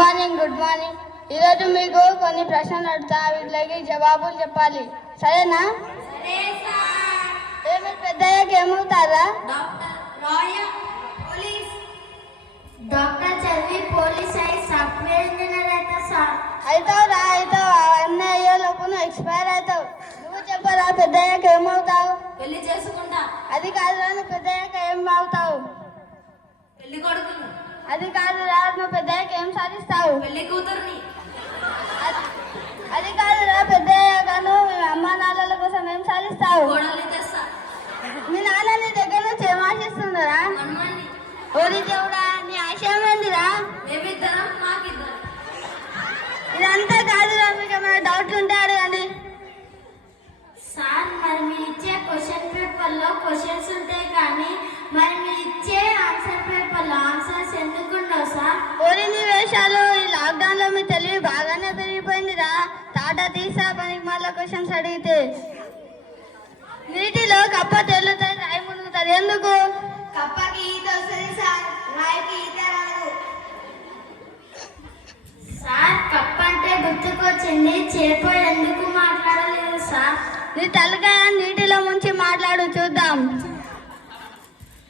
Morning. Good morning. ఈరోజు మీకు కొన్ని ప్రశ్నలు అడుగుతా, వీటికి జవాబులు చెప్పాలి. సరేనా? మీరు పెద్దయ్యాక ఏమవుతారా? డాక్టర్ చదివి పోలీస్ అయి సాఫ్ట్వేర్ ఇంజనీర్ అయితే సార్. అవుతావురా, అవుతావు. అవన్నీ అయ్యే లోపు నువ్వు ఎక్స్పైర్ అవుతావు. నువ్వు చెప్పరా పెద్దయ్యాక ఏమవుతావు? పెళ్లి చేసుకుంటా. అది కాదురా, నువ్వు పెద్దయ్యాక ఏం అవుతావు? పెళ్లి కొడుకును. అది కాదురా, నువ్వు పెద్దయ్యాక ఏం సాధిస్తావు? పెళ్లి కూతుర్ని. అది కాదురా, పెద్దయ్యాక నువ్వు అమ్మా నాన్నల కోసం ఏం సాధిస్తావు? కోడల్ని తెస్తా. మీ నాన్న నీ దగ్గర నుంచి ఏం ఆశిస్తుందరా? హనుమాన్ని. ఓరి దేవుడా, నీ ఆశయం ఏందిరా? మేమిద్దరం మాకిద్దరం. ఇదంతా కాదురా, మీకు ఏమైనా డౌట్లు ఉంటే అడగండి. సార్, మరి మీరు ఇచ్చే క్వశ్చన్ పేపర్లో క్వశ్చన్స్ ఉంటాయి కానీ మరి మీరు ఇచ్చే ఆన్సర్ పేపర్లో ఆన్సర్స్ ఎందుకు ఉండవు సార్? ఓరి నీ వేషాలు, ఈ లాక్డౌన్ లో మీ తెలివి బాగానే పెరిగిపోయిందిరా. టాటా తీసా పనికి మళ్ళీ క్వశ్చన్స్ అడిగితే. నీటిలో కప్ప తేలుతుంది, రాయి మునుగుతుంది. ఎందుకు? కప్పకి ఈత వస్తుంది సార్, రాయికి ఈత రాదు. సార్, కప్ప అంటే గుర్తుకొచ్చింది, చేప ఎందుకు మాట్లాడలేదు సార్? నీ తలకాయ నీటిలో ముంచి మాట్లాడు చూద్దాం.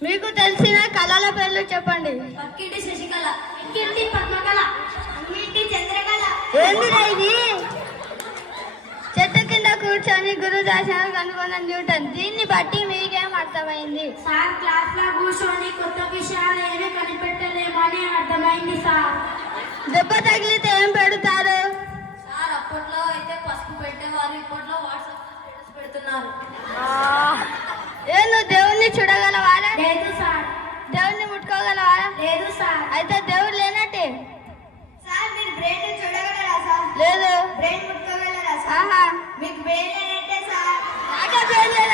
మీకు తెలిసిన కళల పేర్లు చెప్పండి. పక్కింటి శశికళ, ఇంకింటి పద్మకళ, అన్నింటి చంద్రకళ. ఏందిరా ఇది? చెట్టు కింద కూర్చొని గురుదర్శనం కనుగొన్న న్యూటన్. దీన్ని బట్టి మీకేం అర్థమైంది? సార్, క్లాస్ లో కూర్చొని కొత్త విషయాలు ఏమి కనిపెట్టలేమని అర్థమైంది సార్. దెబ్బ తగిలితే ఏం పెడతారు? సార్, అప్పట్లో అయితే పసుపు పెట్టేవారు, ఇప్పట్లో వాట్సాప్ స్టేటస్ పెడుతున్నారు. నువ్వు దేవుణ్ణి చూడగలవారా? లేదు సార్. దేవుణ్ణి ముట్టుకోగలవారా? లేదు సార్. అయితే దేవుడు లేనట్టే. సార్, మీరు బ్రెయిన్ చూడగలరా సార్? లేదు. బ్రెయిన్ ముట్టుకోగలరా సార్? ఆహా, మీకు బ్రెయిన్ లేనట్టే సార్. నాకే బ్రెయిన్ లేదు.